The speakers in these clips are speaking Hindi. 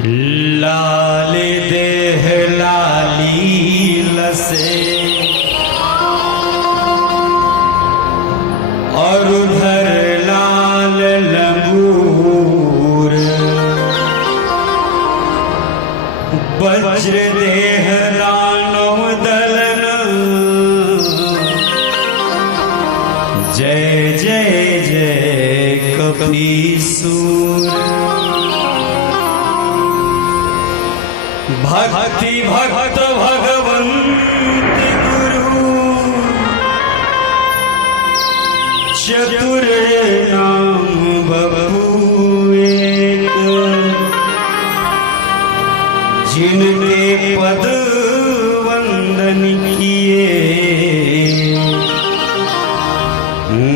लाल देह लाली लसे और उधर लाल लंगूर, वज्र देह दानव दलन, जय जय जय कपीसूर। भक्ति भक्त भगवंत गुरु, चतुर नाम बबू एक, जिनके पद वंदन किए,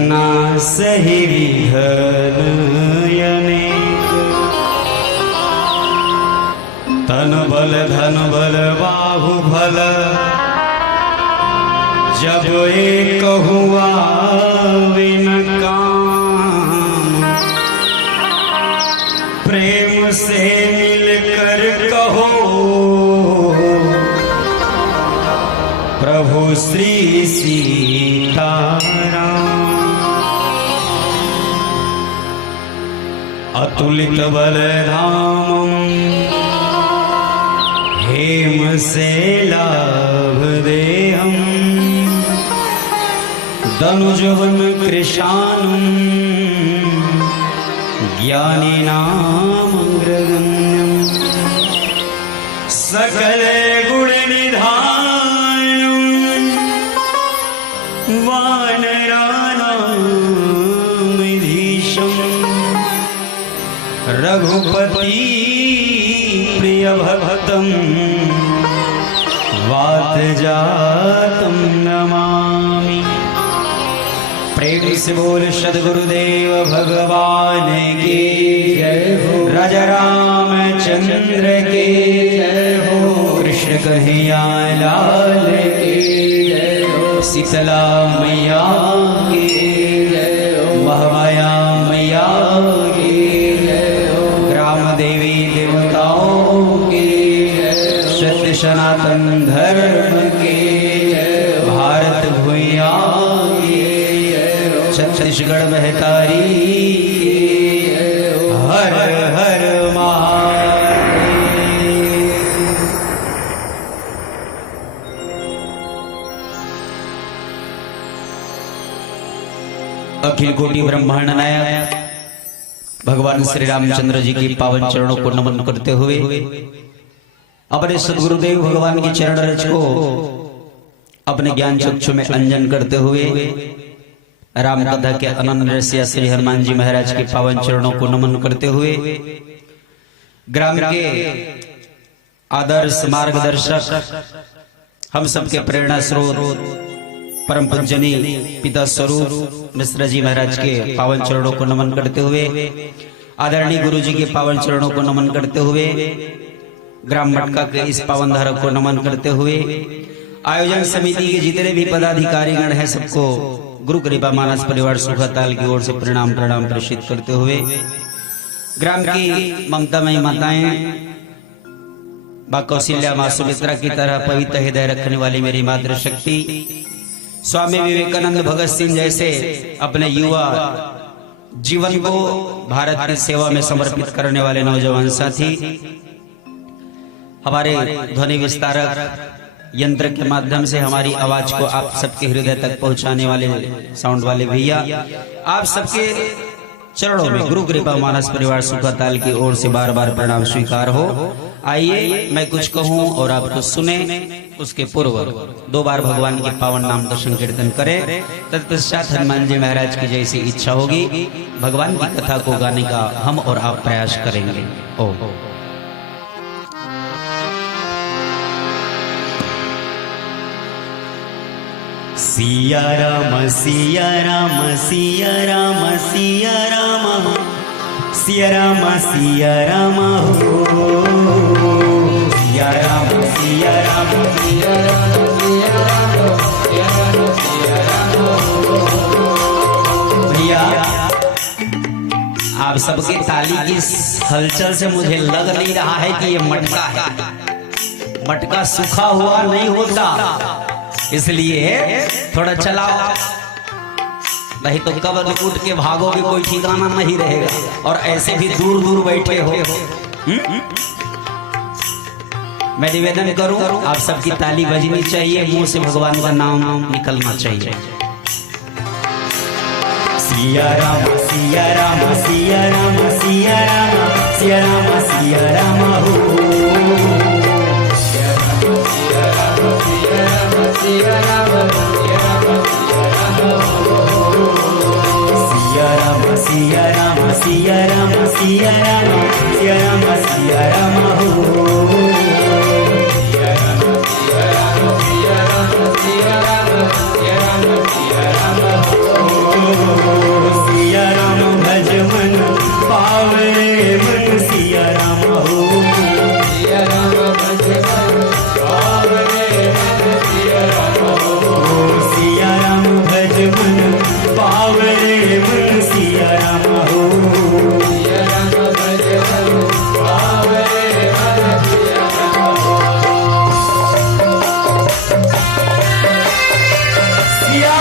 ना सही विघ्न अनेक। तन बल धन बल बाहु भल, जब एक हुआ बिन काम, प्रेम से मिलकर कहो प्रभु श्री सीताराम। अतुलित बलधामं हेम से लाभ देहम, धनुजवन कृशानं ज्ञानिनामग्रगण्यं। सकल गुण निधानं वानराणामधीशं, रघुपति प्रिय भक्तं वात जातं नमामि। प्रेम से बोल सद्गुरुदेव भगवान की जय हो, राजा रामचंद्र की जय हो, कृष्ण कन्हैया लाल की जय हो, शीतला मैया की जय हो, महामाया मैया की जय हो, ग्राम देवी देवताओं की जय हो, सत्य सनातन धर्म की जय हो, भारत भूया छत्तीसगढ़ महतारी हर हर महादेव। अखिल कोटि ब्रह्मांड नायक भगवान श्री रामचंद्र जी की पावन चरणों को नमन करते हुए अपने सद्गुरुदेव भगवान की चरण रज को अपने ज्ञान चक्षु में अंजन करते हुए राम कथा के अनंत रसिया श्री हनुमान जी महाराज के पावन चरणों को नमन करते हुए ग्राम के आदर्श मार्गदर्शक हम सबके प्रेरणा स्रोत परम पूजनीय पिता स्वरूप मिश्र जी महाराज के पावन चरणों को नमन करते हुए आदरणीय गुरु जी के पावन चरणों को नमन करते हुए ग्राम मटका के इस पावन धारा को नमन करते हुए आयोजन समिति के जितने भी पदाधिकारीगण हैं सबको गुरु कृपा मानस परिवार सुखाताल की ओर से प्रणाम प्रेषित करते हुए ग्राम की ममतामयी माताएं मां कौशल्या मां सुमित्रा की तरह पवित्र हृदय रखने वाली मेरी मातृशक्ति स्वामी विवेकानंद भगत सिंह जैसे अपने युवा जीवन को भारत की सेवा में समर्पित करने वाले नौजवान साथी, हमारे ध्वनि विस्तारक यंत्र के माध्यम से हमारी आवाज को आप सबके हृदय तक पहुंचाने वाले साउंड वाले भैया, आप सबके चरणों में गुरु कृपा मानस परिवार सुखाताल की ओर से बार बार प्रणाम स्वीकार हो। आइए मैं कुछ कहूं और आपको सुने, उसके पूर्व 2 बार भगवान के पावन नाम का संकीर्तन करें। तत्पश्चात हनुमान जी महाराज की जैसी इच्छा होगी भगवान की कथा को गाने का हम और आप प्रयास करेंगे। ओ सिया राम सिया राम सिया राम सिया राम सिया राम सिया राम हो, सिया राम सिया राम सिया राम सिया राम सिया राम भैया आप सबके ताली की हलचल से मुझे लग नहीं रहा है कि ये मटका है। मटका सूखा हुआ नहीं होता, इसलिए थोड़ा चलाओ, नहीं तो कब उठ के भागोगे कोई ठिकाना नहीं रहेगा। और ऐसे भी दूर दूर बैठे हो। मैं निवेदन करूं, आप सबकी ताली बजनी चाहिए, मुंह से भगवान का नाम निकलना चाहिए। सिया राम सिया राम सिया राम सिया राम सिया राम सिया राम हो। सिया राम सिया राम सिया राम सिया राम सिया राम सिया राम सिया राम सिया राम सिया राम हो। सिया राम भज मन पावरे मन सिया राम हो। सिया राम भज मन पावरे मन सिया राम हो। सिया राम भज मन पावरे मन सिया राम हो। सिया राम भज मन पावरे मन सिया राम हो। सिया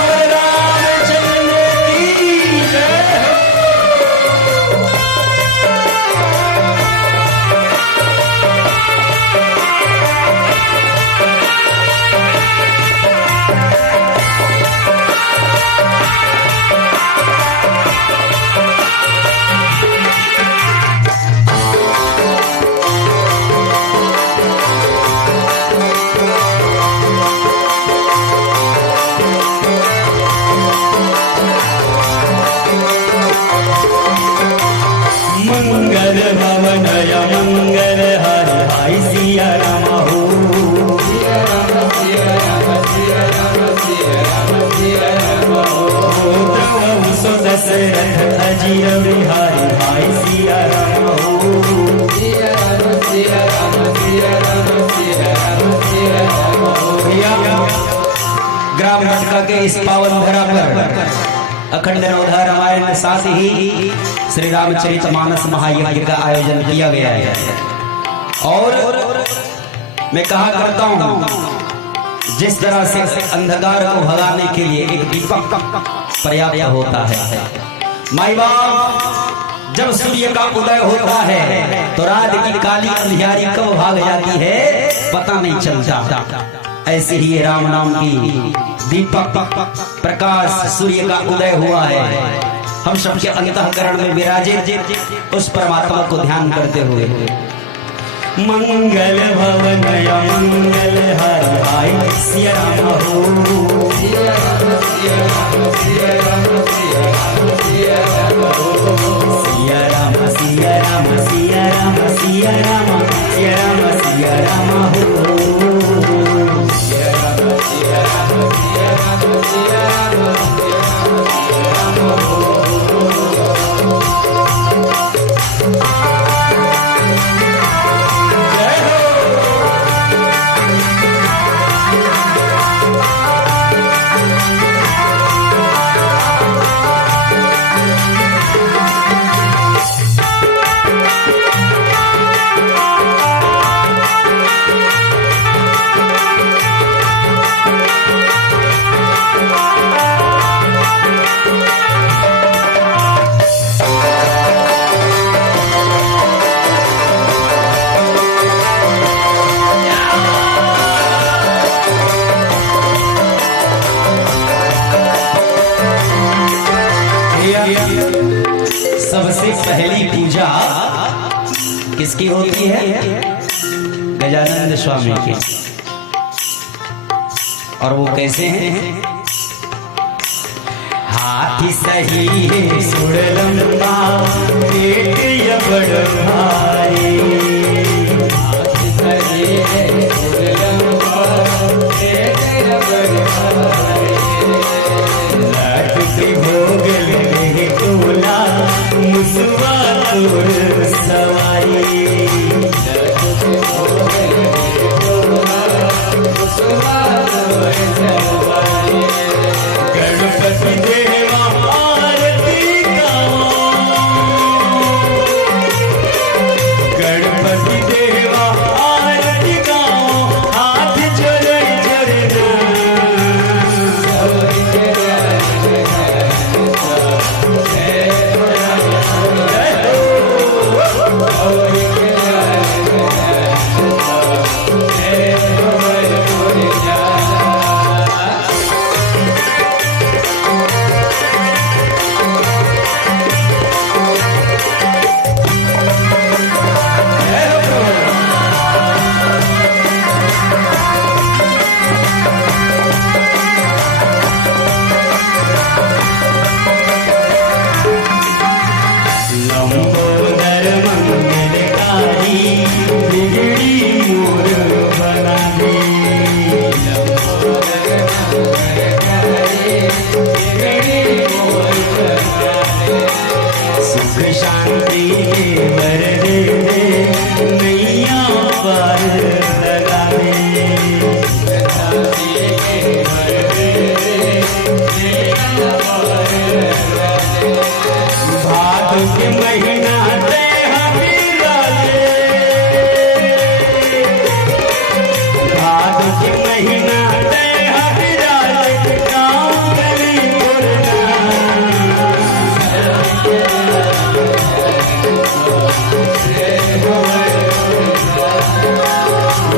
मंगल भवनय मंगल हरि भाई सिया राम हो। सिया राम सिया राम सिया राम सिया राम सिया राम हो। प्रभु सो दशरथ अजीर बिहारी भाई सिया राम हो। सिया राम सिया राम सिया राम सिया राम सिया राम हो। ग्राम मटका के इस पावन धरा पर अखंड नवधा रामायण के साथ ही श्री रामचरितमानस महायज्ञ का आयोजन किया गया है। और मैं कहा करता हूं, जिस तरह से अंधकार को भगाने के लिए एक दीपक पर्याप्त होता है, माई बाप जब सूर्य का उदय होता है तो रात की काली अंधियारी कब भाग जाती है पता नहीं चलता। ऐसे ही राम नाम की दीपक प्रकाश सूर्य का उदय हुआ है। हम सबके अंतःकरण में विराजे उस परमात्मा को ध्यान करते हुए मंगल भवन या मंगल हरि भाई सिया राम हो। सिया राम सिया राम सिया राम सिया राम सिया राम हो। सिया राम सिया राम सिया राम सिया राम सिया राम सिया राम हो। सिया राम सिया राम सिया राम सिया राम सिया राम हो। सबसे पहली पूजा किसकी होती है? गजानंद स्वामी की। और वो कैसे हैं? हाथी सही है सुड़ लंबा पेट या बड़ भारी। हाथी सही है सुड़ लंबा पेट या बड़ भारी। लाट के भोग लगे तोला मुसवा तोड़ सवारी। लाट के भोग लगे तोला मुसवा तोड़ सवारी। गणपति देवा आरती गाओ। गौरड़ी मोर बना दे। सुख शांति के वर दे नैया पार लगा दे। भादों के महीना दे हबीराजे, भादों के महीना दे हबीराजे, गाँव गली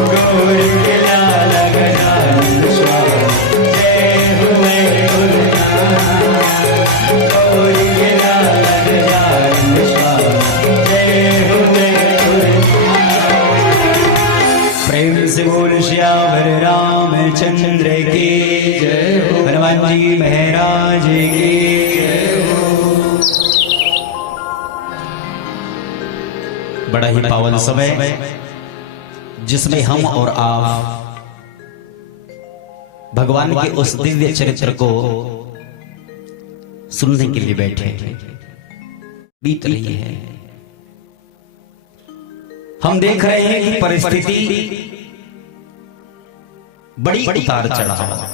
गौरी के लाल गजानन स्वामी जय हुए गुरुनाथ। गौरी के लाल गजानन स्वामी जय हुए गुरुनाथ। प्रेम से बोल श्यावर रामचंद्र की जय हो, हनुमान जी महाराज की जय हो। बड़ा ही पावन समय जिसमें हम और आप भगवान के उस दिव्य चरित्र को सुनने के लिए बैठे बीत रही है। हम देख रहे हैं कि परिस्थिति बड़ी उतार चढ़ाव,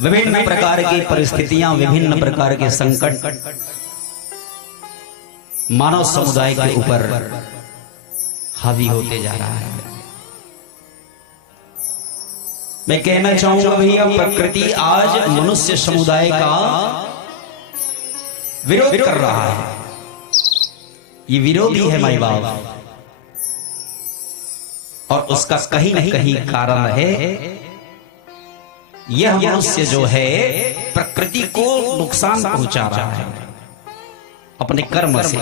विभिन्न प्रकार की परिस्थितियां, विभिन्न प्रकार के संकट मानव समुदाय के ऊपर हावी होते जा रहा है। मैं कहना चाहूंगा भैया, प्रकृति आज मनुष्य समुदाय का विरोध कर रहा है। ये विरोधी है माई बाप, और उसका कहीं न कहीं कारण है यह मनुष्य जो है प्रकृति को नुकसान पहुंचा रहा है अपने कर्म से।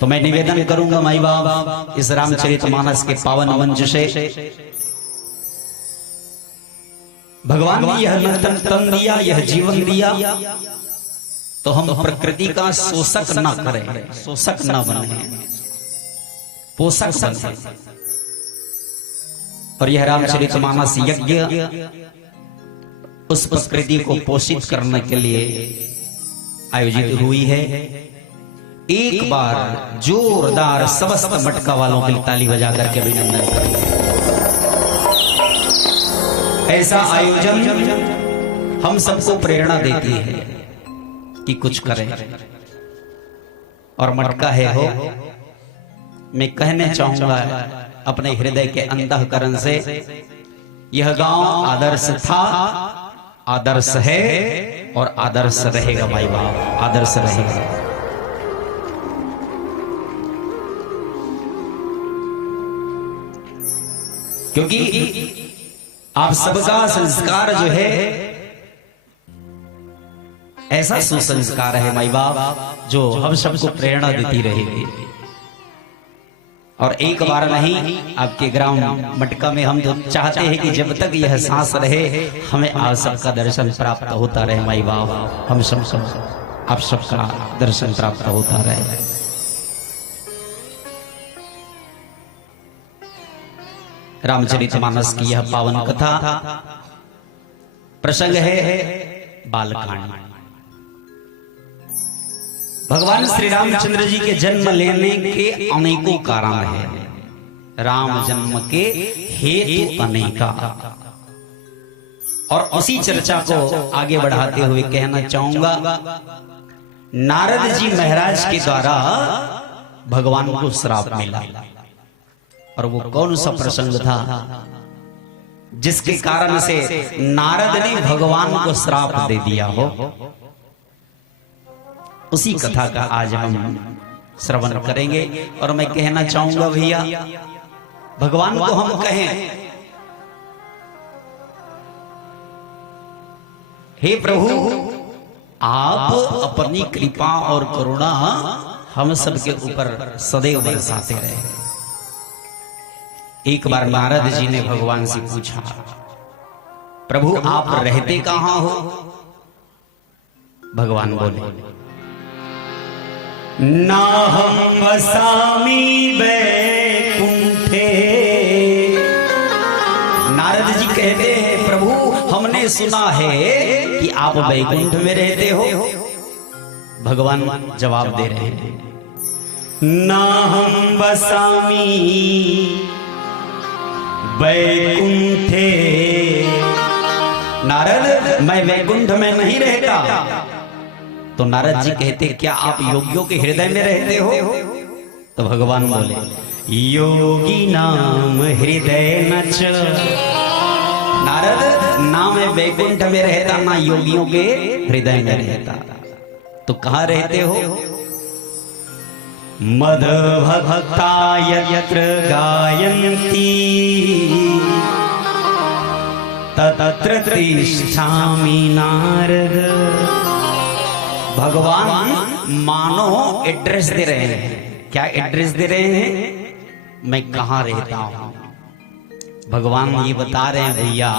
तो मैं निवेदन करूंगा माई बाप, इस रामचरितमानस के पावन मंच से भगवान ने यह तन दिया, यह जीवन दिया, तो हम प्रकृति का शोषक न करें, शोषक न बने, पोषक बने। और यह रामचरितमानस यज्ञ उस प्रकृति को पोषित करने के लिए आयोजित हुई है। एक बार जोरदार समस्त मटका वालों की ताली बजा करके अभिनंदन करेंगे। ऐसा आयोजन हम सबको प्रेरणा देती है कि कुछ करें। और मटका है हो, मैं कहने चाहूंगा अपने हृदय के अंतःकरण से, यह गांव आदर्श था, आदर्श है और आदर्श रहेगा भाई बाप, आदर्श रहेगा। क्योंकि आप सबका संस्कार जो है ऐसा सुसंस्कार है माई बाप, जो हम सबको प्रेरणा देती रहेगी। और एक बार नहीं, आपके ग्राम मटका में हम तो चाहते हैं कि जब तक यह सांस रहे हमें आप सबका दर्शन प्राप्त होता रहे माई बाप, हम सब आप सबका दर्शन प्राप्त होता रहे। रामचरितमानस की यह पावन कथा प्रसंग है बालकांड। भगवान श्री रामचंद्र जी के जन्म लेने के अनेकों कारण हैं। राम जन्म के हेतु अनेका। और उसी चर्चा को आगे बढ़ाते हुए कहना चाहूंगा, नारद जी महाराज के द्वारा भगवान को श्राप मिला। और वो कौन सा प्रसंग था जिसके कारण से नारद ने भगवान को श्राप दे दिया हो? उसी कथा का आज हम श्रवण करेंगे। और मैं कहना चाहूंगा भैया, भगवान को हम कहें, हे प्रभु, आप अपनी कृपा और करुणा हम सबके ऊपर सदैव बरसाते रहे। एक बार नारद जी ने भगवान से पूछा, प्रभु आप रहते कहां हो? भगवान बोले, नाहं वसामि वैकुंठे। नारद जी कहते हैं प्रभु हमने सुना है कि आप वैकुंठ में रहते हो। भगवान जवाब दे रहे हैं नाहं वसामि वैकुंठे। नारद मैं वैकुंठ में नहीं रहता। तो नारद जी कहते क्या आप योगियों के हृदय में रहते हो? तो भगवान बोले योगी नाम हृदय नच। नारद ना मैं वैकुंठ में रहता ना योगियों के हृदय में रहता। तो कहां रहते हो? मद भक्ता यत्र गायन्ति तत्र तिष्ठामि नारद। भगवान मानो एड्रेस दे रहे हैं। क्या एड्रेस दे रहे हैं? मैं कहां रहता हूं। भगवान ये बता रहे हैं भैया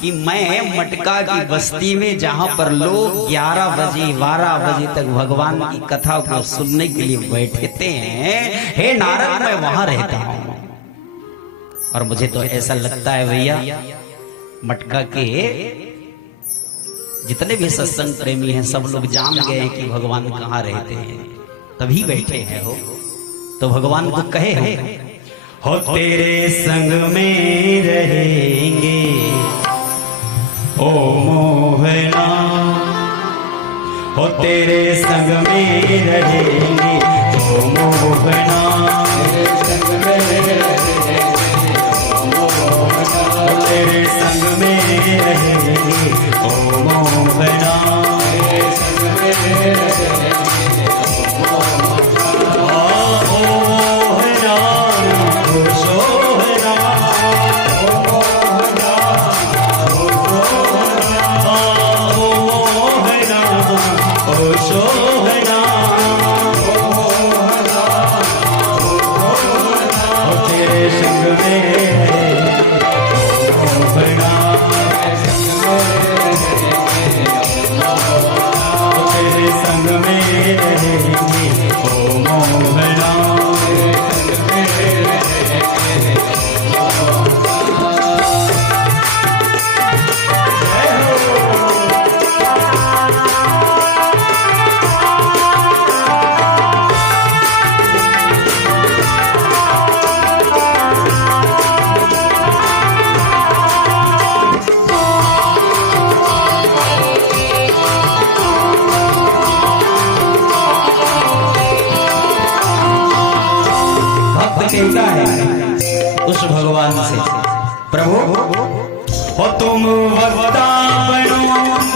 कि मैं मटका की बस्ती में जहां पर लोग 11 बजे 12 बजे तक भगवान की कथा को सुनने के लिए बैठते हैं, हे नारद मैं वहां रहता हूं। और मुझे तो ऐसा लगता है भैया मटका के जितने भी सत्संग प्रेमी हैं सब लोग जान गए हैं कि भगवान कहाँ रहते हैं, तभी बैठे हैं हो। तो भगवान को कहे हो तेरे संग में रहेंगे ओ मोहना, हो तेरे संग में रहेंगे ओ मोहना, तेरे संग में रहेंगे ओ मोहना, तेरे संग में रहेंगे ओ मोहना, तेरे संग में रहेंगे ओ मोहना, कहता है उस भगवान से प्रभु हो तुम वक्ता बनो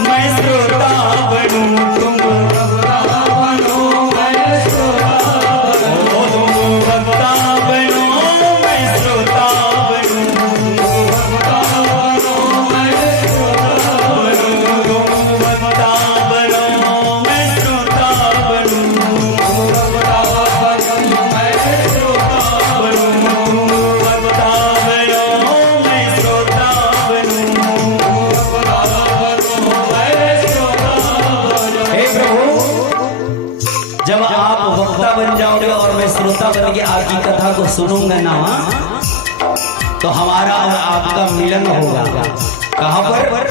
मैं श्रोता बनूं, तुम वक्ता बनो मैं श्रोता बनूं, तुम वक्ता बनो मैं श्रोता बनूं, तुम वक्ता बनो मैं श्रोता बनूं, तुम वक्ता बनो मैं श्रोता बनूं, तुम वक्ता बनो मैं श्रोता जब आप वक्ता बन जाओगे और मैं श्रोता बन के आपकी कथा को सुनूंगा ना तो हमारा और आपका मिलन होगा। कहां पर?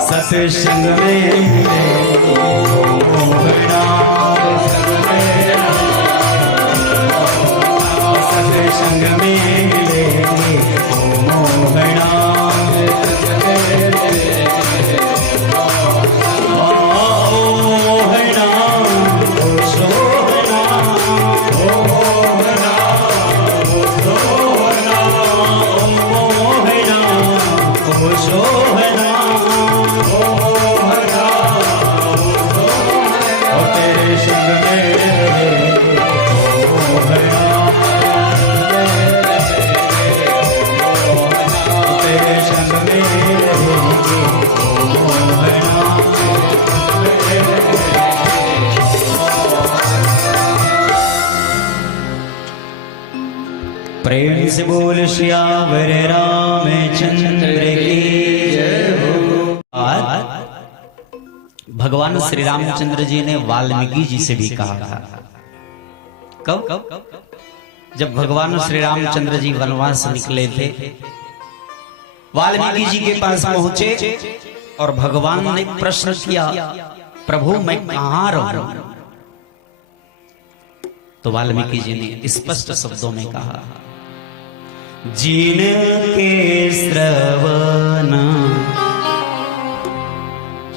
सत्संग में सत्संग में ओ मोहना, प्रेम से बोल श्यावर रामचंद्र की जय हो। भगवान श्री रामचंद्र जी ने वाल्मीकि जी से भी कहा था। कब? जब भगवान श्री रामचंद्र जी वनवास निकले थे, वाल्मीकि जी के पास पहुंचे और भगवान ने प्रश्न किया, प्रभु मैं कहां रहूं? तो वाल्मीकि जी ने स्पष्ट शब्दों में कहा, जिनके श्रवण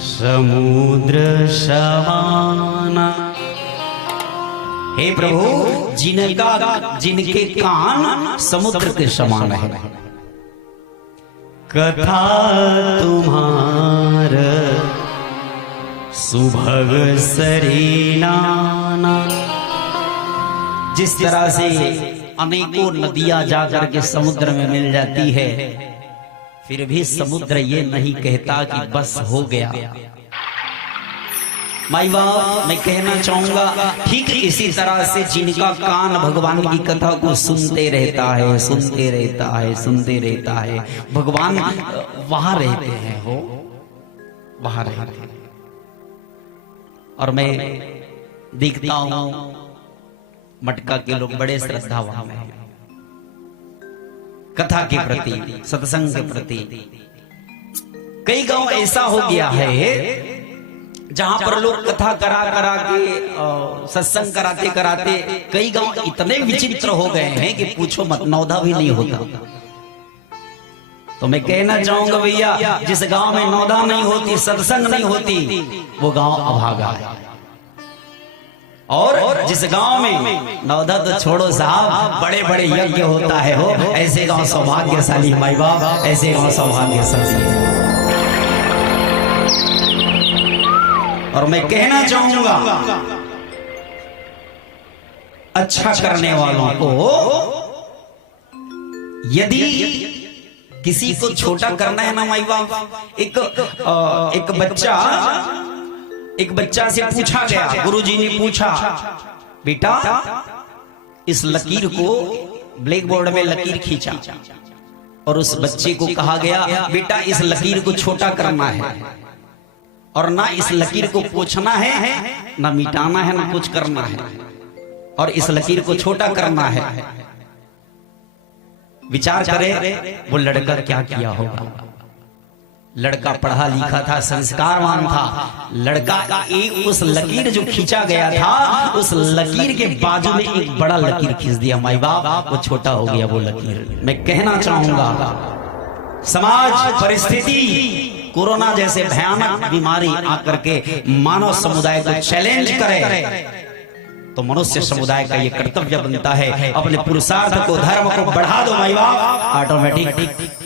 समुद्र समाना। हे प्रभु, जिनके कान समुद्र के समान है, कथा तुम्हार सुभग सरीनाना। जिस तरह से अनेकों नदियां जाकर के समुद्र में मिल जाती है, फिर भी समुद्र ये नहीं कहता कि बस हो गया। माई बाप, मैं कहना चाहूंगा ठीक इसी तरह से जिनका कान भगवान की कथा को सुनते रहता है, सुनते रहता है, सुनते रहता है, भगवान वहां रहते हैं, हो वहां रहते हैं। और मैं देखता हूं मटका के लोग बड़े श्रद्धावान हैं कथा के प्रति, सत्संग के प्रति। कई गांव ऐसा हो गया है जहां पर लोग कथा करा के सत्संग कराते कराते कई गांव इतने विचित्र हो गए हैं कि पूछो मत, नौधा भी नहीं होता। तो मैं कहना चाहूंगा भैया, जिस गांव में नौधा नहीं होती, सत्संग नहीं होती, वो गांव अभागा है। और जिस गांव में नौधा तो छोड़ो साहब, बड़े बड़े यज्ञ होता है, हो ऐसे गांव सौभाग्यशाली माई बाप, ऐसे गांव सौभाग्यशाली। और मैं कहना चाहूंगा अच्छा करने वालों को, यदि किसी को छोटा करना है ना माई बाप, एक बच्चा से पूछा गया, गुरुजी ने पूछा, बेटा इस लकीर को, ब्लैक बोर्ड में लकीर खींचा, और उस बच्चे को कहा गया बेटा इस लकीर को छोटा करना है, और ना इस लकीर को पोंछना है, ना मिटाना है, ना कुछ करना है, और इस लकीर को छोटा करना है। विचार करे वो लड़का क्या किया होगा। लड़का पढ़ा लिखा था, संस्कारवान था। लड़का एक उस लकीर जो खींचा गया था, उस लकीर के बाजू में एक बड़ा लकीर खींच दिया माई बाप, वो छोटा हो गया वो लकीर। मैं कहना चाहूंगा समाज परिस्थिति कोरोना जैसे भयानक बीमारी आकर के मानव समुदाय को चैलेंज करे, तो मनुष्य समुदाय का ये कर्तव्य बनता है अपने पुरुषार्थ को, धर्म को बढ़ा दो माई बाप, ऑटोमेटिक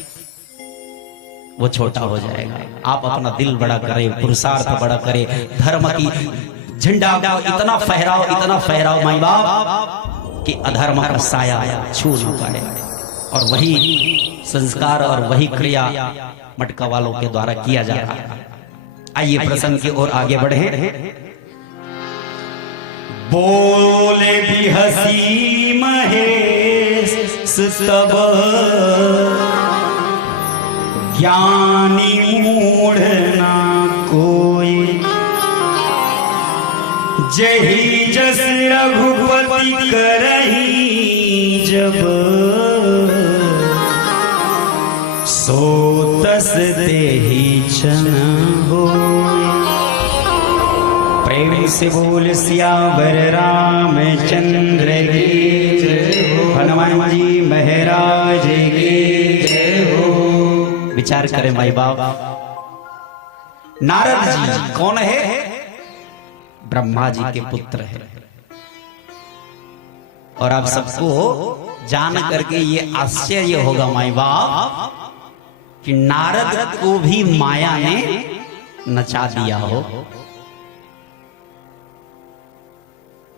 वो छोटा हो जाएगा। आप अपना दिल बड़ा करें, पुरुषार्थ बड़ा करें, धर्म की झंडा इतना फहराओ माई बाप कि अधर्म का साया छू न पाए। और वही संस्कार और वही क्रिया मटका वालों के द्वारा किया जा रहा है। आइए प्रसंग की ओर आगे बढ़े। बोले भी हसी महेश तब ज्ञानी मूढ़ ना कोई, जही जस रघुपति करही जब, सो तस देहि छन होय। प्रेम से बोल सियावर रामचंद्र की जय हो, हनुमान जी महाराज की जय हो। विचार करें माई बाप, नारद जी कौन है? ब्रह्मा जी के पुत्र है। और आप सबको जान करके ये आश्चर्य होगा माई बाप कि नारद को भी माया ने नचा दिया हो।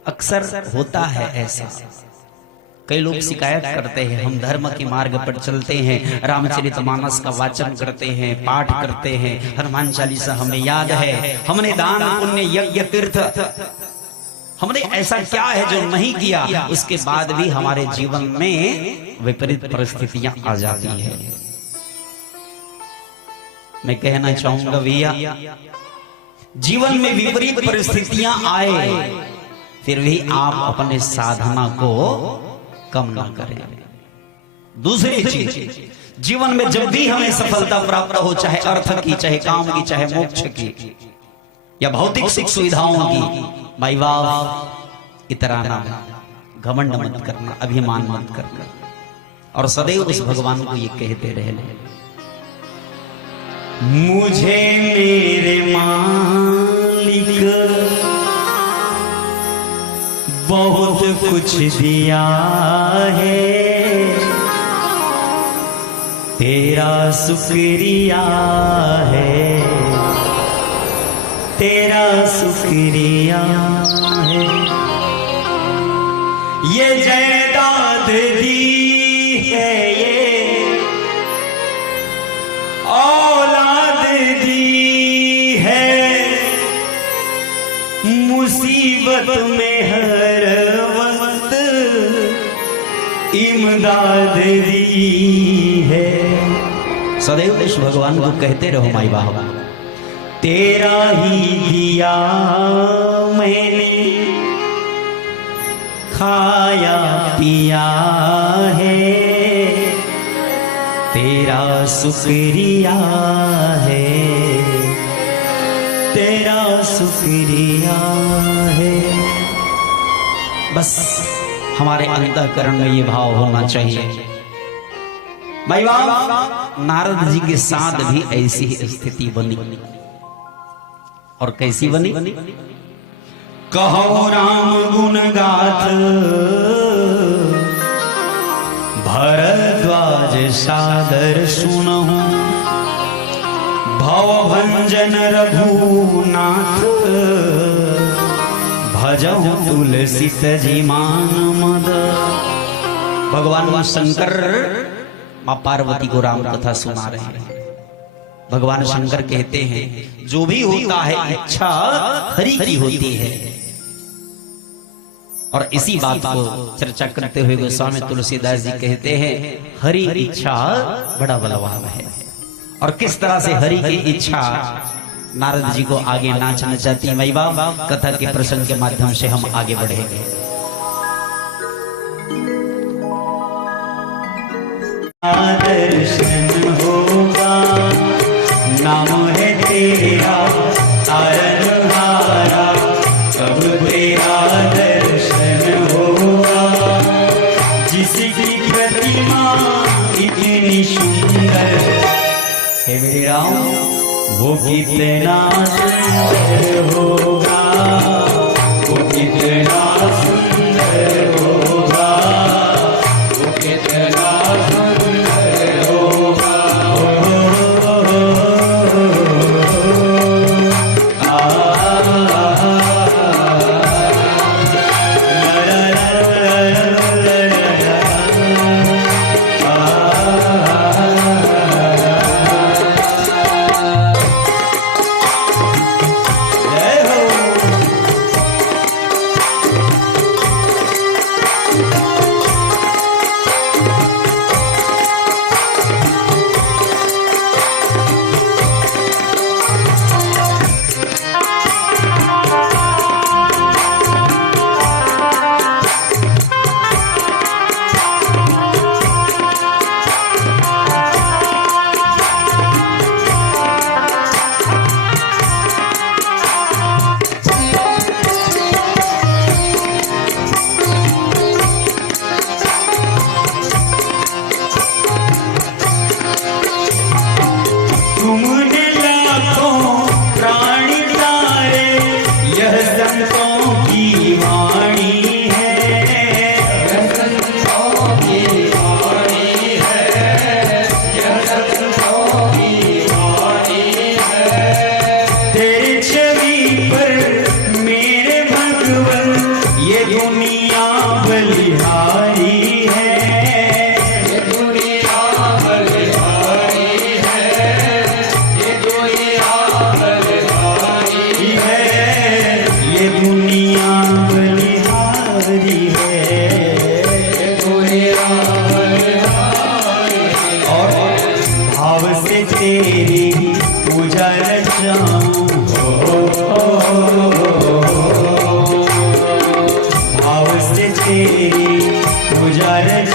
अक्सर होता है ऐसा, कई लोग शिकायत करते हैं, हम धर्म के मार्ग पर चलते हैं, रामचरितमानस का वाचन करते हैं, पाठ करते हैं, हनुमान चालीसा हमें याद है, हमने दान पुण्य यज्ञ तीर्थ, हमने ऐसा क्या है जो नहीं किया, उसके बाद भी हमारे जीवन में विपरीत परिस्थितियां आ जाती है। मैं कहना चाहूंगा भैया, जीवन में विपरीत परिस्थितियां आए फिर भी आप अपने साधना को कम ना करें। दूसरी चीज, जीवन में जब भी हमें सफलता प्राप्त हो, चाहे अर्थ की, चाहे काम की, चाहे मोक्ष की या भौतिक सुख सुविधाओं की, भाई वाह इतराना, घमंड मत करना, अभिमान मत करना और सदैव उस भगवान को ये कहते रहना, मुझे मेरे मालिक बहुत कुछ दिया है, तेरा शुक्रिया है, तेरा शुक्रिया है। ये जायदाद दी है, ये औलाद दी है, मुसीबत में हर वक्त इमदाद दी है। सदैव इस भगवान को कहते रहो माई बाबा, तेरा ही दिया मैंने खाया पिया है, तेरा शुक्रिया है, तेरा शुक्रिया है। बस हमारे अंतःकरण में ये भाव होना चाहिए। भाई बाबा नारद जी के साथ भी ऐसी ही स्थिति बनी, और कैसी बनी? कहो राम गुण गाथ भरद्वाज सादर सुनहु, भव भंजन रघुनाथ भजहु तुलसी तजी मान मद। भगवान शंकर मां पार्वती को राम कथा सुना रहे हैं। भगवान शंकर कहते हैं जो भी होता है इच्छा हरि की होती है, और इसी बात को चर्चा करते हुए गोस्वामी तुलसीदास जी कहते हैं हरि इच्छा बड़ा बलवान है। और किस तरह से हरि की इच्छा नारद जी को आगे नाचना चाहती है। भाई बाबा कथा के प्रसंग के माध्यम से हम आगे बढ़ेंगे। दर्शन होगा नाम है तेरा तारनहारा, कब तेरा दर्शन होगा, जिसकी प्रतिमा इतनी सुंदर है मेरा, वो कितना सुंदर होगा, वो कितना सुंदर होगा, वो कितना सुंदर होगा।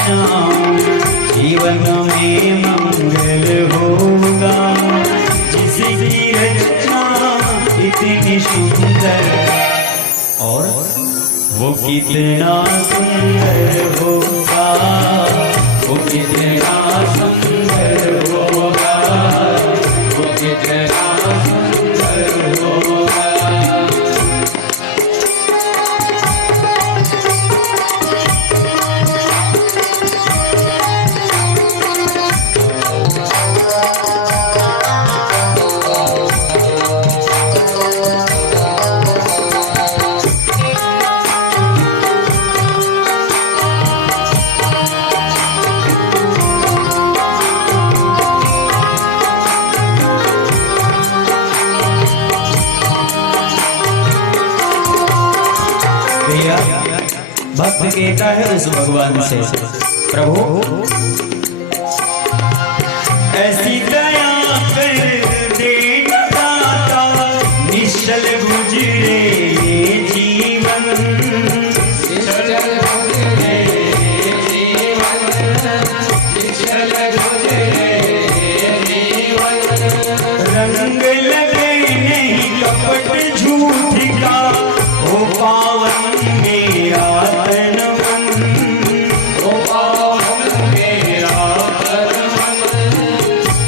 जाऊं, जीवन में मंगल होगा। जिसकी रचना इतनी सुंदर और वो कितना सुंदर होगा, वो कितना सुंदर होगा, वो कितना सुंदर होगा। भक्त कहता है उस भगवान से, प्रभु ऐसी दया कर दे दाता, निश्चल गुजरे जीवन, निश्चल गुजरे जीवन, निश्चल गुजरे जीवन। रंग लगे नहीं कपट झूठ का, ओ पावन मेरा तन मन, ओ पावन मेरा तन मन,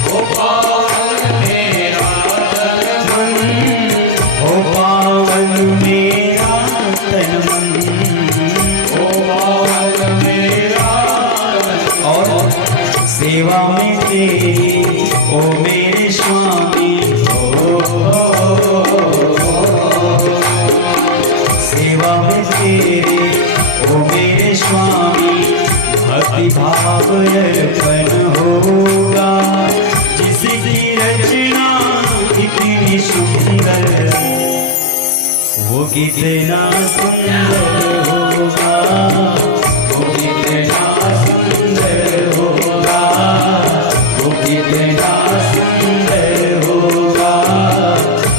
ओ पावन मेरा तन मन, ओ पावन मेरा तन मन, ओ पावन मेरा तन। और सेवा में तेरी ओ मेरे स्वामी, सेवा में तेरे ओ मेरे स्वामी, भक्ति भाव अर्पण होगा। जिसकी रचना इतनी सुंदर, वो कितना सुंदर होगा, वो कितना सुंदर होगा, वो कितना सुंदर होगा,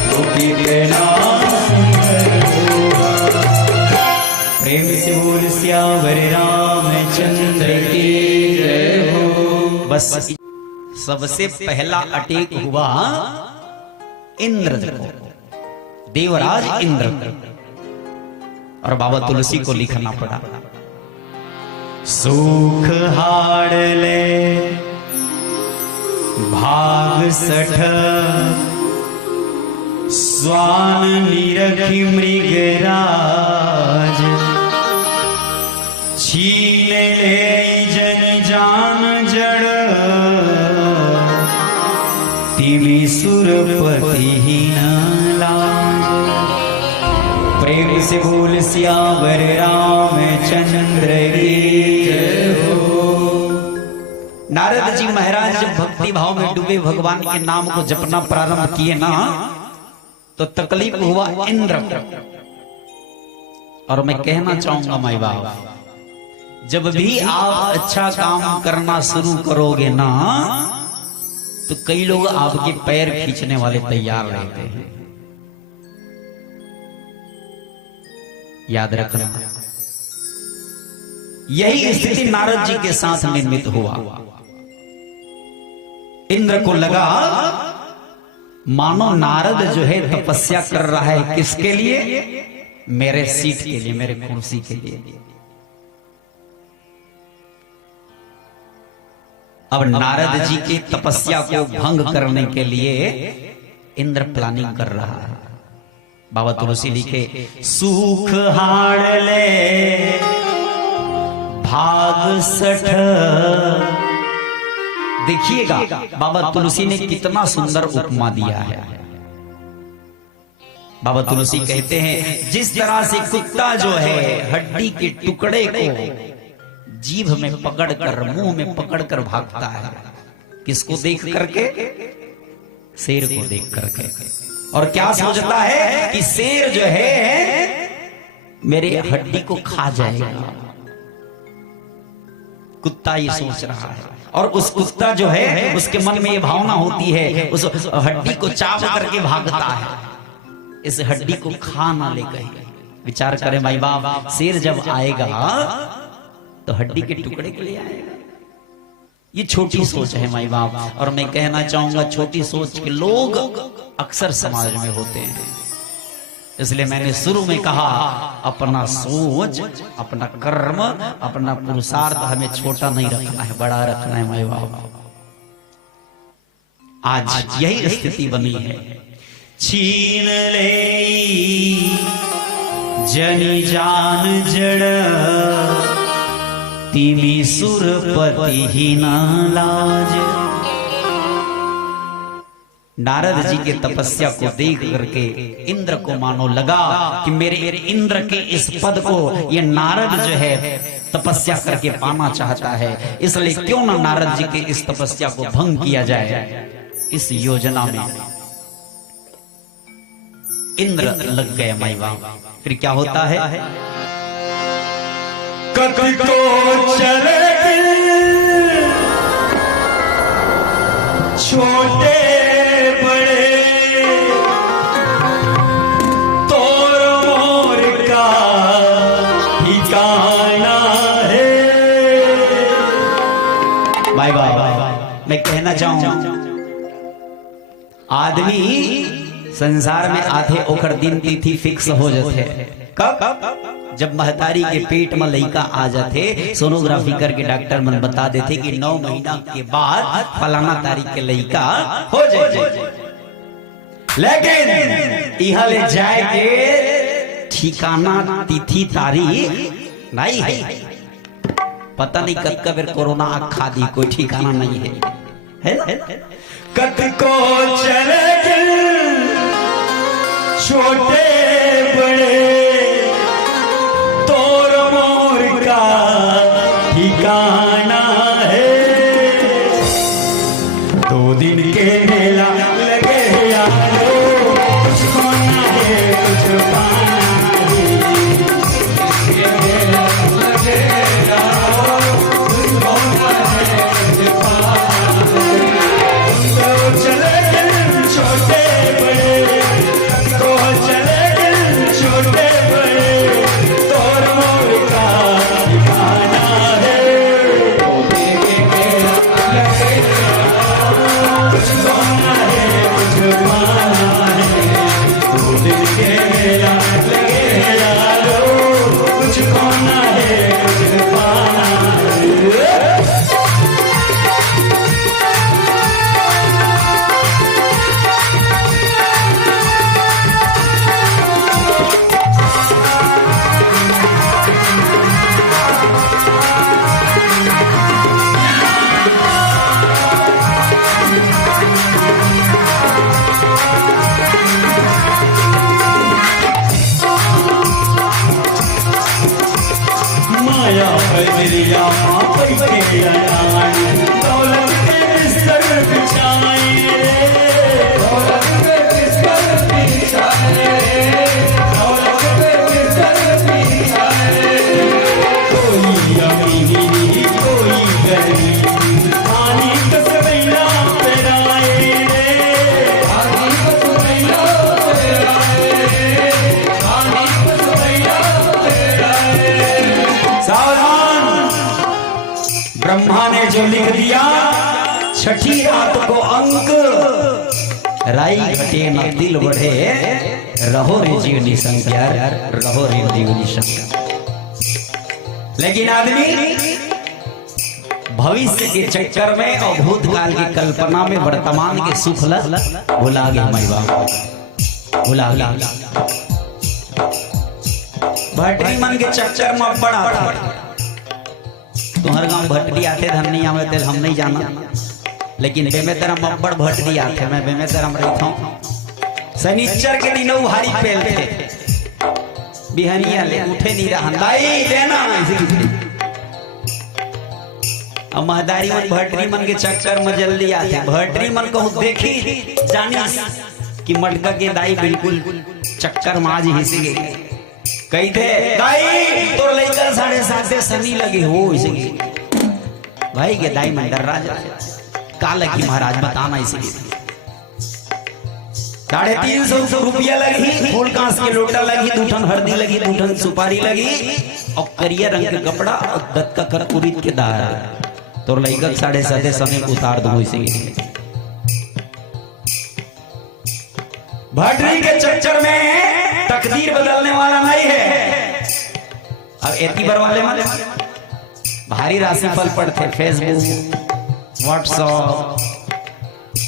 वो कितना प्रेम से बोल सियावर रामचंद्र की जय हो। बस सबसे पहला अटैक हुआ इंद्र को, देवराज इंद्र, और बाबा तुलसी को लिखना पड़ा, सुख हाड़ ले भाग सठ, स्वान निरखी मृगराज, छीन ले जन जान जड़, तिमी सुरपति ही न लाज। प्रेम से बोल सियावर रामचंद्र की जय हो। नारद जी महाराज जब भक्ति भाव में डूबे भगवान के नाम को जपना प्रारंभ किए ना, तो तकलीफ हुआ इंद्र को। और मैं कहना चाहूंगा माई बाप, जब भी आप अच्छा काम करना शुरू करोगे ना, तो कई लोग आपके पैर खींचने वाले तैयार रहते हैं, याद रखना। यही स्थिति नारद जी के साथ निर्मित हुआ। इंद्र को लगा मानो नारद जो है तपस्या कर रहा है, किसके लिए? मेरे सीट के लिए, मेरे कुर्सी के लिए। अब नारद जी की तपस्या को भंग करने के लिए इंद्र प्लानिंग कर रहा है। बाबा तुलसी लिखे, सुख हाड़ ले भाग सठ। देखिएगा बाबा तुलसी ने कितना सुंदर उपमा दिया है। बाबा तुलसी कहते हैं, जिस तरह से कुत्ता जो है हड्डी के टुकड़े को जीभ में पकड़कर, मुंह में पकड़कर भागता है, किसको देख करके? शेर को देख करके। और क्या सोचता है कि शेर जो है मेरे हड्डी को खा जाएगा। कुत्ता ये सोच रहा है, और उस कुत्ता जो है उसके मन में ये भावना होती है, उस हड्डी को चाव करके भागता है, इस हड्डी को खा ना ले कहीं। विचार करें भाई बाप, शेर जब आएगा तो हड्डी के टुकड़े के लिए आएगा। ये छोटी सोच है माई बाप। और मैं कहना चाहूंगा छोटी सोच के लोग अक्सर समाज में होते हैं। इसलिए मैंने शुरू में कहा अपना सोच, अपना कर्म, अपना पुरुषार्थ हमें छोटा नहीं रखना है, बड़ा रखना है माई बाप। आज यही स्थिति बनी है। छीन ले जनी जान जड़ तिमी सुरपति ही ना लाज। नारद जी के तपस्या को देख करके इंद्र को मानो लगा कि मेरे इंद्र के इस पद को ये नारद जो है तपस्या करके पाना चाहता है, इसलिए क्यों ना नारद जी के इस तपस्या को भंग किया जाए। इस योजना में इंद्र लग गए माई बाप। फिर क्या होता है? कभी तो चले छोटे बड़े तोर मोर का ठिकाना है। Bye bye. मैं कहना चाहूं आदमी संसार में आधे ओकर दिन तिथि फिक्स हो जाते। कब? जब महतारी के पेट में लड़का आ जाते, सोनोग्राफी करके डॉक्टर मन बता देते कि 9 महीना के बाद फलाना तारीख के लड़का हो जाए। लेकिन यहाँ ले जाए के ठिकाना तिथि तारीख नहीं है। पता नहीं कब का बेर कोरोना आखा दी, कोई ठिकाना नहीं है। कत को चले छोटे बड़े तोर मोर का ठिकाना है। 2 दिन के मेला लगे यारो, कुछ खोना है कुछ पाना है। ये मेला लगे यारो, कुछ खोना है कुछ पाना है। तो चले छोटे बड़े, तो चले छोटे बड़े तोर मोर का ठिकाना है। कुछ सोना है कुछ पाना है। 2 दिन के मेला लगे यारो, कुछ खोना है कुछ पाना है। माया परिया पैसे दौलत के बिस्तर बिछाए, दौलत के बिस्तर बिछाए, दौलत के बिस्तर बिछाए। कोई अमीरी कोई गरीब आनी कसबैया पेराए, आनी कसबैया पेराए, आनी कसबैया पेराए। सावधान! ब्रह्मा ने जो लिख दिया, छठी रात को अंक राई घटे न दिल बढ़े, रहो रे जीवनी संख्या, रहो रे जीवनी संख्या। लेकिन आदमी भविष्य के चक्कर में और भूतकाल की कल्पना में वर्तमान के सुख भुला गया माई बाप, भुला गया। भटरी मन के चक्कर में बड़ा था। तुम्हारे गांव भटरी आते हम नहीं आते, हम नहीं जाना, लेकिन बेमेतर मब्बड़ भटरी आते। मैं बेमेतर हम रहता हूँ। शनिचर के दिन भारी पेल थे, बिहनिया ले उठे नहीं रहा देना। अब महदारी मन भटरी मन के चक्कर में जल्दी आते। भटरी मन को देखी जानी कि मटका के दाई बिल्कुल चक्कर में आज हिसी गई। कही थे दाई तो लेकर 7:30 शनि लगी हो इसे भाई के दाई मंडर राजा का लगी महाराज बताना इसे। 350 रुपया लगी, फूल कांस के लोटा लगी, 2 ठन हल्दी लगी, 2 ठन सुपारी लगी और करिया रंग के कपड़ा और दत्त का कर्पूरित के दार तो लइका 7:30 समय उतार दो इसे भटरी के चक्कर में तकदीर बदलने वाला नहीं है। अब एतीबर वाले मन भारी राशिफल पढ़ते फेसबुक व्हाट्सएप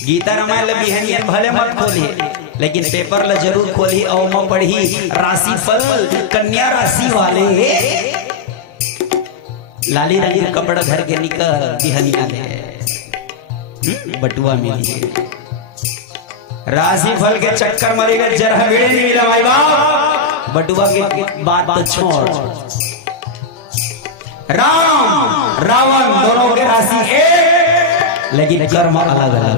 गीता रामायण बिहनियन भले मत खोलिए लेकिन पेपर ला जरूर खोली और मैं पढ़ी राशिफल कन्या राशि वाले लाली रंग के कपड़ा घर के निकल बिहनिया दे बटुआ मिली राशिफल के चक्कर मरेगा जरा भिड़े नहीं मिला भाई बाप बटुआ के बात तो छोड़ राम रावण दोनों के राशि एक लेकिन कर्म अलग अलग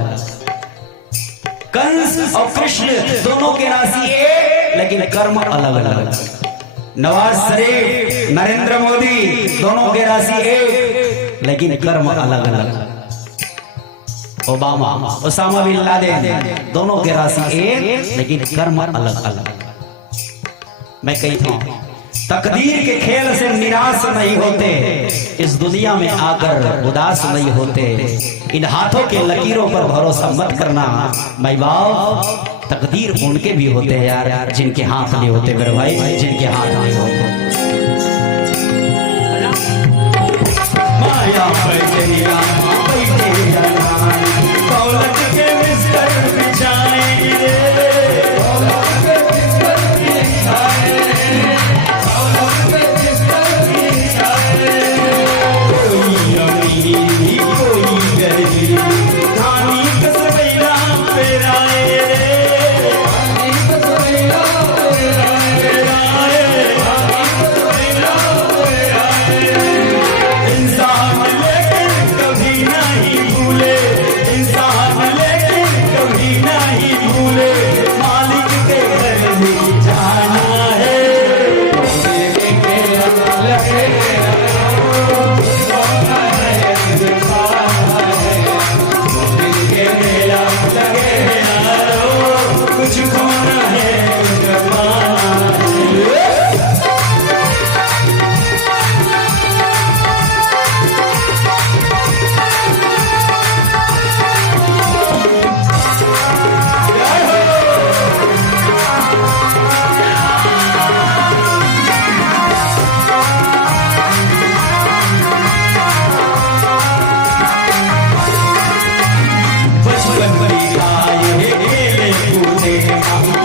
कंस और कृष्ण दोनों के राशि एक लेकिन कर्म अलग अलग नवाज शरीफ नरेंद्र मोदी दोनों के राशि एक लेकिन कर्म अलग अलग ओबामा ओसामा बिन लादेन दोनों के राशि एक लेकिन कर्म अलग अलग। मैं कहता हूं तकदीर के खेल से निराश नहीं होते इस दुनिया में आकर उदास नहीं होते इन हाथों के लकीरों पर भरोसा मत करना भाई बाप तकदीर उनके भी होते हैं यार जिनके हाथ नहीं होते मेरे भाई जिनके हाथ नहीं होते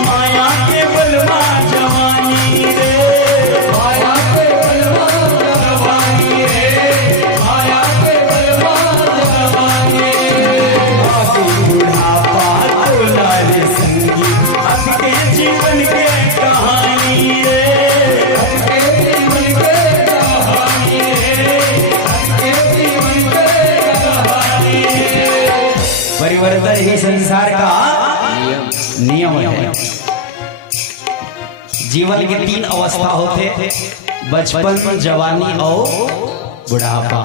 माया परिवर्तन ही संसार का नियम है। जीवन के 3 अवस्था होते बचपन जवानी और बुढ़ापा।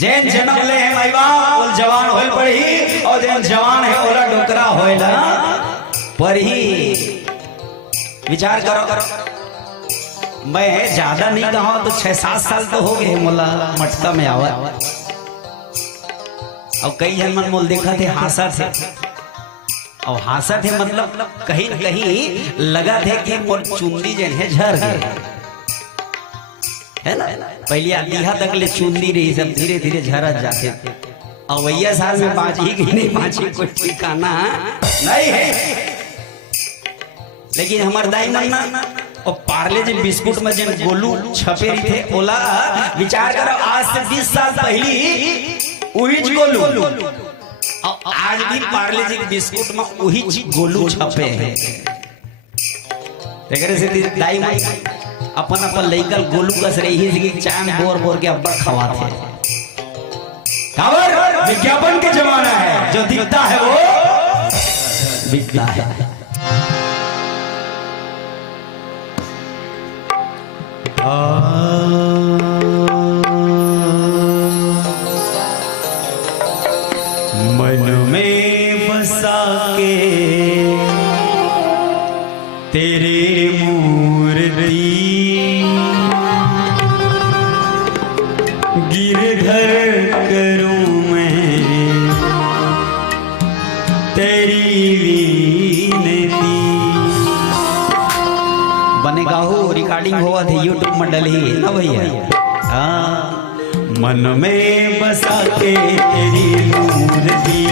जैन जन्म ले है माई बाप जवान होल पड़ी और जैन जवान है ओला डोकरा होएला पर ही विचार करो। मैं ज्यादा नहीं कहा तो 6-7 साल तो हो गए मोला मटका में आवा और कई जन मन मोल देखा थे हासा थे और हासा थे मतलब कहीं न कहीं लगा थे कि मोर चुंदी जन है झर गए है ना। पहले आधा तक ले चुंदी रही सब धीरे धीरे झरत जाते थे और वैया साल में 5 ही कि नहीं 5 ही कोई ठिकाना नहीं है। लेकिन हमार दाई मन्ना और पार्ले जी बिस्कुट में जन गोलू छपे रही थे ओला विचार करो आज से 20 साल पहली वही गोलू और आज भी पार्ले जी बिस्कुट में वही गोलू छपे हैं। दाई माई अपन अपन लइकल गोलू कस रही है चांद बोर बोर के अब्बा खवाते खबर विज्ञापन के जमाना है जो दिखता है वो बिकता है। मन में बसा के तेरे मूर्ति गिरधर करूं मैं तेरी विनती। बनेगा हो रिकॉर्डिंग हुआ थे यूट्यूब मंडल ही ना भैया। हाँ मन में बसा के तेरी मूर्ति,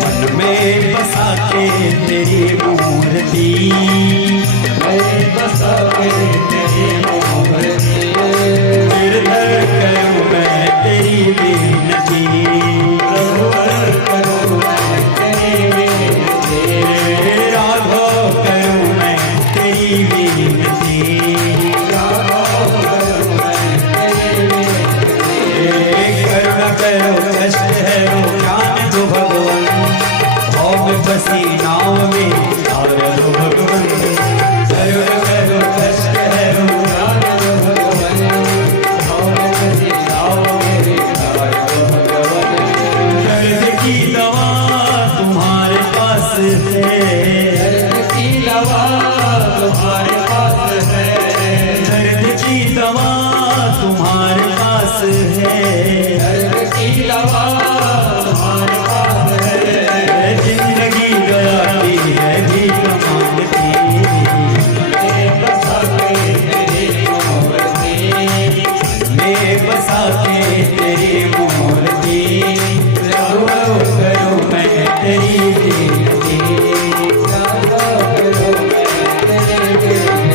मन में बसा के तेरी मूर्ति, गिरधर करूं मैं तेरी विनती, राघव करूं मैं तेरी विनती, करुणा करो कष्ट है रो ज्ञान दो भगवान, भाव में बसी नाव में तार दो भगवान, करुणा करो कष्ट है रो ज्ञान दो भगवान, भाव में बसी नाव में तार दो भगवान। दर्द की दवा तुम्हारे पास है, दर्द की दवा तुम्हारे पास है, दर्द की दवा तुम्हारे पास है, दर्द की दवा तुम्हारे पास है। जिंदगी गयाती है भी मांगती, मैं बसा के तेरी मूर्ति, करो करो मैं तेरी विनती, करो मैं तेरी विनती।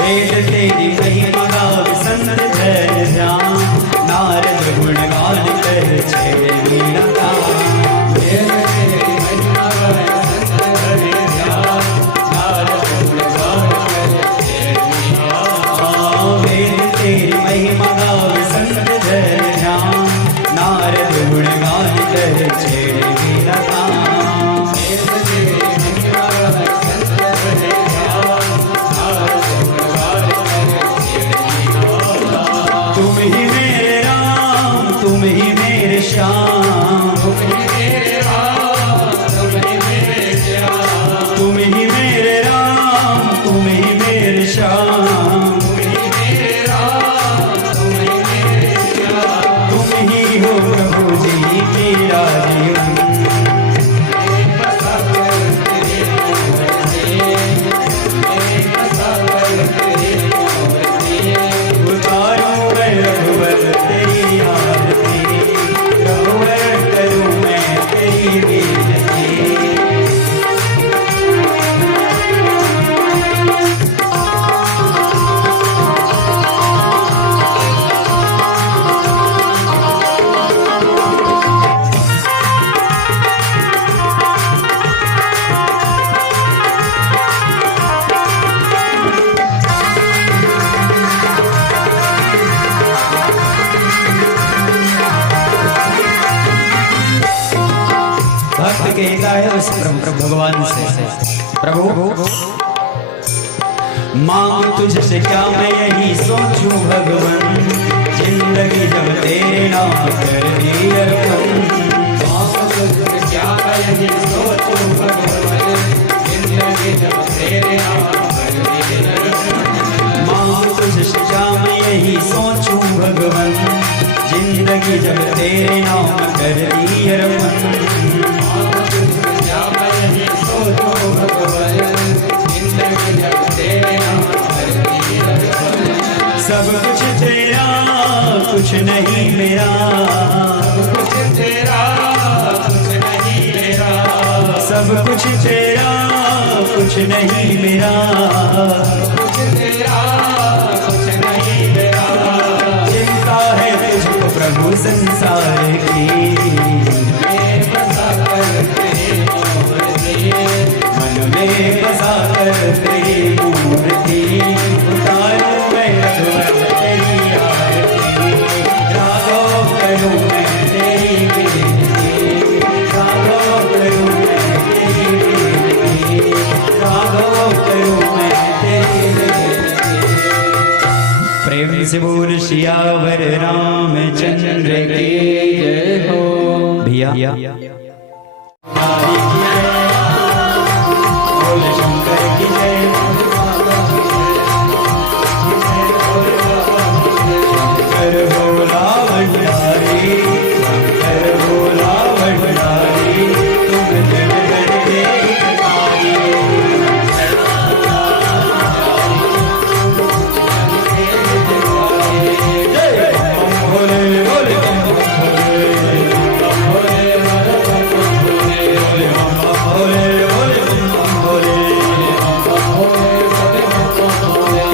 वेद तेरी महिमा गावे संत धर ध्यान, नारद गुण गान कर छेड़े वीणा तान। वेद तेरी महिमा गावे संत धर ध्यान, नारद गुण गान कर छेड़े वीणा तान। वेद तेरी महिमा गावे संत धर ध्यान, नारद गुण गान कर छेड़े वीणा तान। वेद तेरी महिमा गावे संत धर ध्यान, तुम ही मेरे राम तुम ही मेरे श्याम, तुम ही मेरे राम तुम ही मेरे श्याम, तुम ही मेरे राम तुम ही मेरे श्याम, तुम ही मेरे राम तुम ही मेरे श्याम, तुम ही हो प्रभु जी मेरा जीवन। उतारूं मैं रघुवर तेरी आरती, रघुवर करूं मैं तेरी विनती। भक्त के गाय उस प्रभु भगवान से, प्रभु मांग तुझसे क्या मैं यही सोचूं भगवान, जिंदगी जब तेरे नाम कर दी अर्पण। मांग तुझसे क्या मैं यही सोचूं भगवान, जिंदगी जब तेरे नाम कर दी अर्पण। मांग तुझसे क्या मैं यही सोचूं भगवान, जिंदगी जब तेरे नाम कर दी अर्पण। सब कुछ तेरा कुछ नहीं मेरा, सब कुछ तेरा कुछ नहीं मेरा, सब कुछ तेरा कुछ नहीं मेरा, कुछ तेरा कुछ नहीं मेरा। चिंता है तुझको प्रभु संसार की, मन में बसा से बोल सियावर रामचंद्र की जय हो। भैया बोले शंकर की जय, शंकर भोला भंडारी, शंकर भोला भंडारी, तुम जग जग देवतारी। भोले भोले बम बम भोले, बम भोले बम बम भोले, भोले बम बम भोले, भोले बम बम भोले, बम बम भोले, भोले बम बम भोले।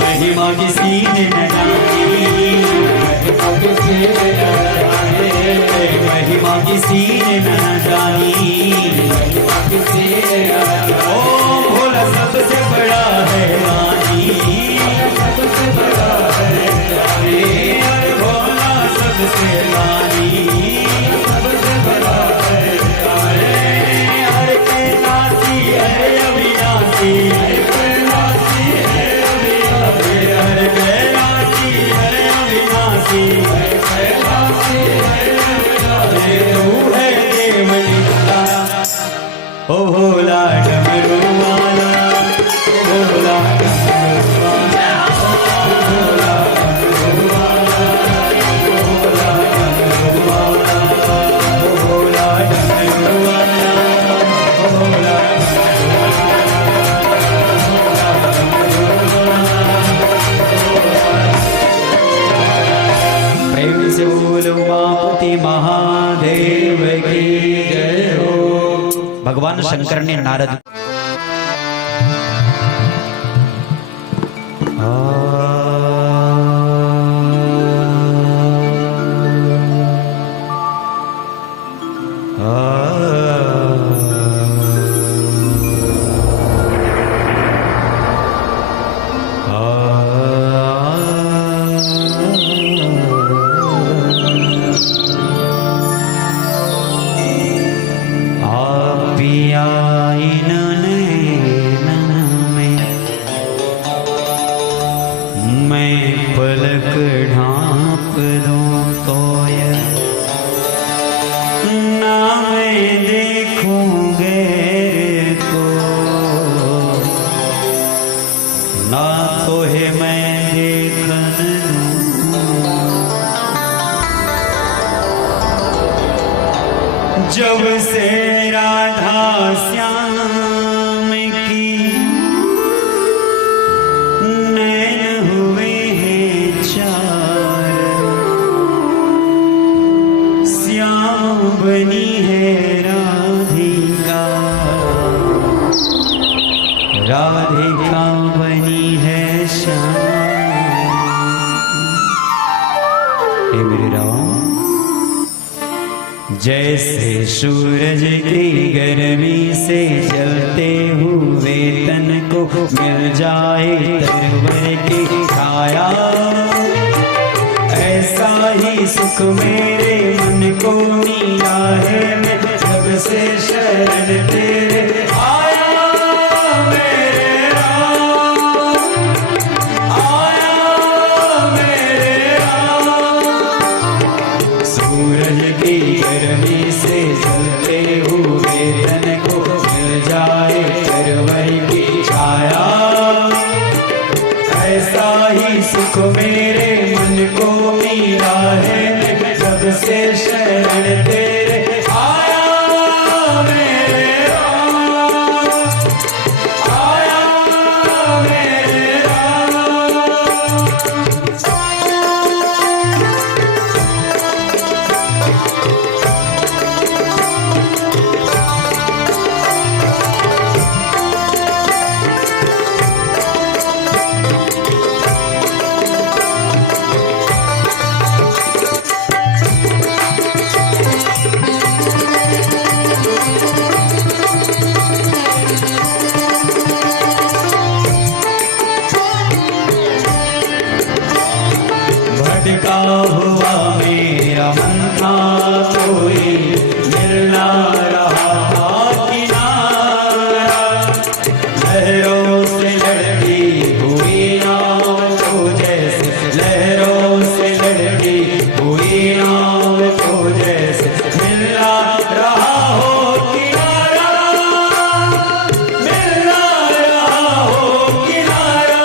महिमा किसी ने न जानी, महिमा किसी ने न जानी, महिमा किसी ने न जानी, महिमा किसी ने न जानी। ओ भोला सबसे बड़ा है रानी, सबसे बड़ा है रानी, अरे भोला सबसे रानी, सबसे बड़ा है रानी। हरे कैलाशी हरे अविनाशी, हरे कैलाशी हरे अविनाशी, हरे कैलाशी हरे अविनाशी, हरे कैलाशी हरे अविनाशी। तू है देव निवाला, ओ भोला डमरू वाला, भोला डमरू वाला, भोला डमरू वाला, भोला डमरू वाला, भोला डमरू वाला, भोला प्रेम से बोलो उमापति महादेव की जय हो। भगवान शंकर ने नारद जब से राधा श्याम की नैन हुए हैं चार, श्याम बनी है राधिका, राधिका बनी है श्याम। हे मेरे राम, जैसे सूरज की गर्मी से जलते हुए तन को मिल जाए तरवर की छाया, ऐसा ही सुख मेरे मन को मिला है। मैं जब से शरण तेरे आया मेरे राम, आया मेरे राम। सूरज की गर्मी से जलते हुए तन को मिल जाए तरवर की छाया, ऐसा ही सुख मेरे मन को मिला है। जब से शरण तेरे आया मेरे राम, आया मेरे राम। नाम को जैसे मिलना रहा हो किनारा, मिलना रहा हो किनारा,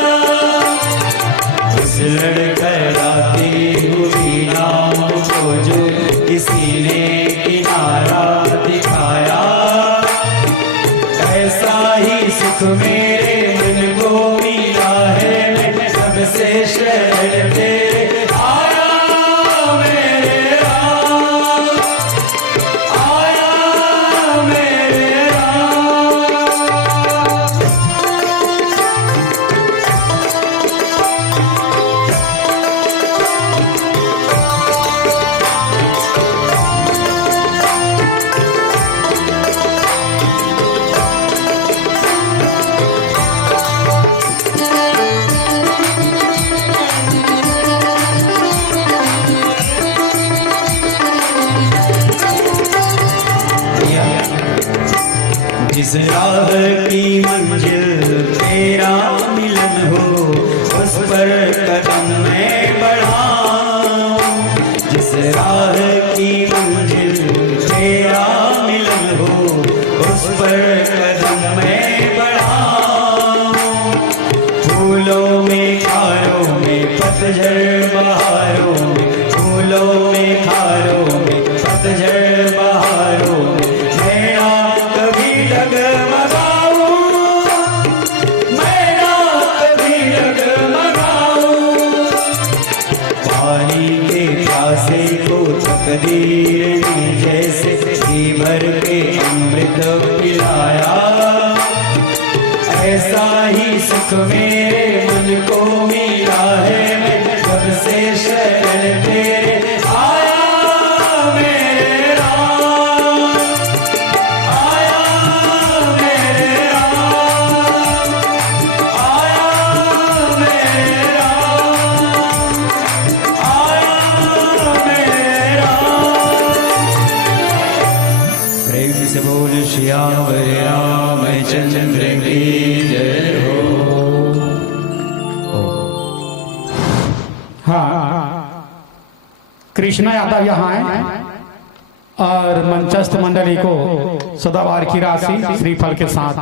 उस लड़खड़ाती हुई नाम को जो किसी ने किनारा दिखाया, ऐसा ही सुख मेरे मन को मिला है। मैं सबसे शरण तेरे आया मेरे राम, आया मेरे राम। जिस राह की मंजिल तेरा मिलन हो, उस पर कदम मैं बढ़ाऊं। जिस राह की मंजिल तेरा मिलन हो, उस पर कदम मैं बढ़ाऊं। फूलों में खारों में पतझड़ बहारों में, फूलों में खारों में पतझड़ बहारों में, नैना कभी डगमगाऊं, मैं ना कभी डगमगाऊं। पानी के प्यासे को तकदीर ने जैसे जी भर के अमृत पिलाया, ऐसा ही सुख मेरे मन को मिला है। मैं सबसे शरण तेरे आया मेरे राम, आया मेरे राम, आया मेरे राम, आया मेरे राम। प्रेम से बोल श्याम रामचंद्र की जय हो। हाँ, कृष्णा यादव यहाँ है और मंचस्थ मंडली को सदाबहार की राशि श्रीफल के साथ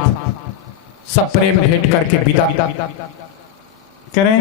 सब प्रेम भेंट करके विदा करें।